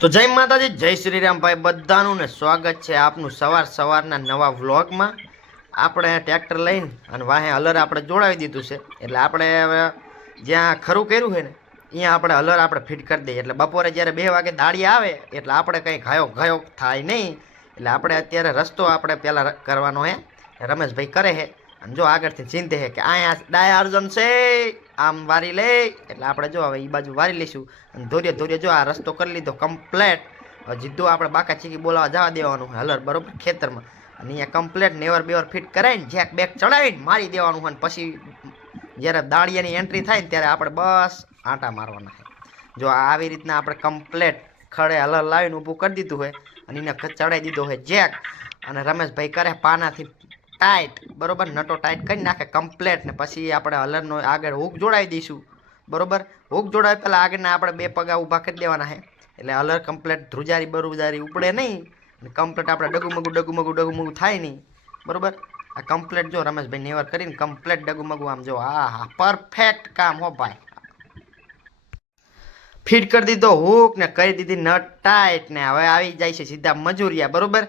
તો જય માતાજી, જય શ્રી રામ ભાઈ બધાનું ને સ્વાગત છે આપનું સવારના નવા વ્લોગમાં। આપણે ટ્રેક્ટર લઈને અને વાહે હલર આપણે જોડાવી દીધું છે, એટલે આપણે હવે જ્યાં ખરું કર્યું છે ને અહીંયા આપણે હલર આપણે ફિટ કરી દઈએ, એટલે બપોરે જ્યારે 2 વાગે દાડી આવે એટલે આપણે કંઈ ઘાયો થાય નહીં। એટલે આપણે અત્યારે રસ્તો આપણે પહેલાં કરવાનો છે, રમેશભાઈ કરે છે અને જો આગળથી ચિંતે છે કે અહીંયા ડાયા અર્જન છે, આમ વારી લે, એટલે આપણે જો હવે એ બાજુ વારી લઈશું અને ધોરીએ જો આ રસ્તો કરી લીધો કમ્પ્લેટ। જીધું આપણે બાકા ચીકી બોલાવા જવા દેવાનું હલર બરોબર ખેતરમાં, અને અહીંયા કમ્પ્લેટ નેવર બેવર ફિટ કરાવીને જેક બેક ચડાવીને મારી દેવાનું હોય, પછી જ્યારે દાળિયાની એન્ટ્રી થાય ને ત્યારે આપણે બસ આંટા મારવાના છે। જો આવી રીતના આપણે કમ્પ્લેટ ખડે હલર લાવીને ઊભું કરી દીધું હોય અને એને ચડાવી દીધો હોય જેક, અને રમેશભાઈ કરે પાનાથી ટાઈટ બરોબર, નટો ટાઈટ કરી નાખે કમ્પ્લેટ, ને પછી આપણે હલરનો આગળ હૂક જોડાવી દઈશું બરોબર। હૂક જોડાવી પહેલાં આગળના આપણે 2 પગા ઊભા કરી દેવાના છે, એટલે હલર કમ્પ્લેટ ધ્રુજારી બરુજારી ઉપડે નહીં, અને કમ્પ્લેટ આપણે ડગુમગું થાય નહીં બરોબર। આ કમ્પ્લેટ જો રમેશભાઈ નેવર કરીને કમ્પ્લેટ ડગુમગું આમ જો હા પરફેક્ટ કામ હો ભાઈ। ફિટ કરી દીધો હૂક ને કરી દીધી નટ ટાઈટ, ને હવે આવી જાય છે સીધા મજૂરિયા બરોબર।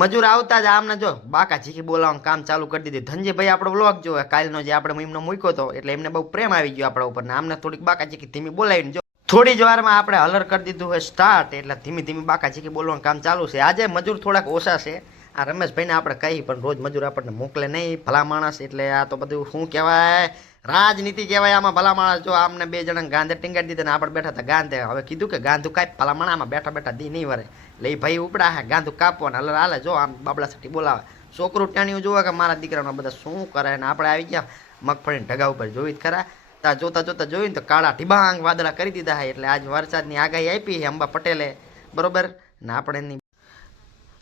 મજૂર આવતા જ આમને જો બાકા ચીકી બોલાવવાનું કામ ચાલુ કરી દીધું। ધનજીભાઈ આપણો વ્લોગ જોવે કાલનો જે આપણે એમનો મૂક્યો હતો, એટલે એમને બહુ પ્રેમ આવી ગયો આપણા ઉપર, ને આમને થોડીક બાકા ચીકી ધીમી બોલાવીને જો થોડી જ વારમાં આપણે હલર કરી દીધું હોય સ્ટાર્ટ, એટલે ધીમી બાકા ચીકી બોલવાનું કામ ચાલુ છે। આજે મજૂર થોડાક ઓછા છે, આ રમેશભાઈને આપણે કહી પણ રોજ મજૂર આપણને મોકલે નહીં, ભલા માણસ, એટલે આ તો બધું શું કહેવાય રાજનીતિ કહેવાય આમાં। ભલા માણસ જો આમને 2 જણા ગાંધે ટીંગાડી દીધા ને આપણે બેઠા હતા ગાંધે, હવે કીધું કે ગાંધું કાપ, ભલા માણામાં બેઠા દી નહીં વરે, એટલે એ ભાઈ ઉપડા હે ગાંધું કાપવાના હલર હાલે જો આમ બાબલા સટી બોલાવે। છોકરું ટાણિયું જોવે કે મારા દીકરાનો બધા શું કરે, ને આપણે આવી ગયા મગફળીના ઢગા ઉપર જોઈ જ ખરા, ત્યાં જોતા જોઈને તો કાળા ઢીબાંગ વાદળા કરી દીધા છે, એટલે આજ વરસાદની આગાહી આપી છે અંબા પટેલે બરોબર। ને આપણે એની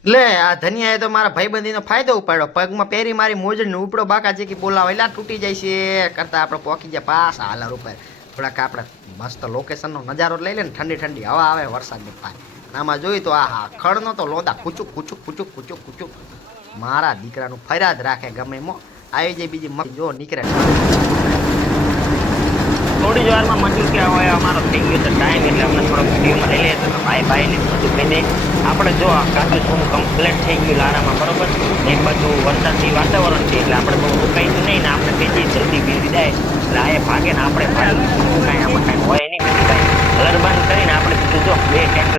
લે આ ધનિયાએ તો મારા ભાઈબંધીનો ફાયદો ઉપાડ્યો, પગમાં પહેરી મારી મોજને ઉપડો બાકા ચીકી બોલાવે એટલે તૂટી જાય છે કરતાં આપણે પોકી ગયા પાછા હાલર ઉપર। થોડાક આપણે મસ્ત લોકેશનનો નજારો લઈ લે ને, ઠંડી હવા આવે વરસાદની પાય, આમાં જોઈ તો આ ખડનો તો લોદા કૂચુક મારા દીકરાનું ફરિયાદ રાખે ગમે એમાં આવી જાય બીજી મગ જો નીકળે। થોડી જ વારમાં મજૂર ક્યાં હોય અમારો થઈ ગયો છે ટાઈમ, એટલે અમને થોડોક વિડીયોમાં લઈ લઈએ તો ભાઈને બધું કહી દે આપણે જો કાચું થોડું કમ્પ્લીટ થઈ ગયું લારામાં બરોબર। એક બાજુ વરસાદની વાતાવરણ છે એટલે આપણે બહુ રોકાઈશું નહીં ને, આપણે કઈ જલ્દી બીજી જાય એટલે આ ભાગે ને આપણે કાંઈ આમાં કાંઈ હોય નહીં, બીજું કાંઈ હલર બંધ કરીને આપણે બીજું જો 2 ટ્રેક્ટર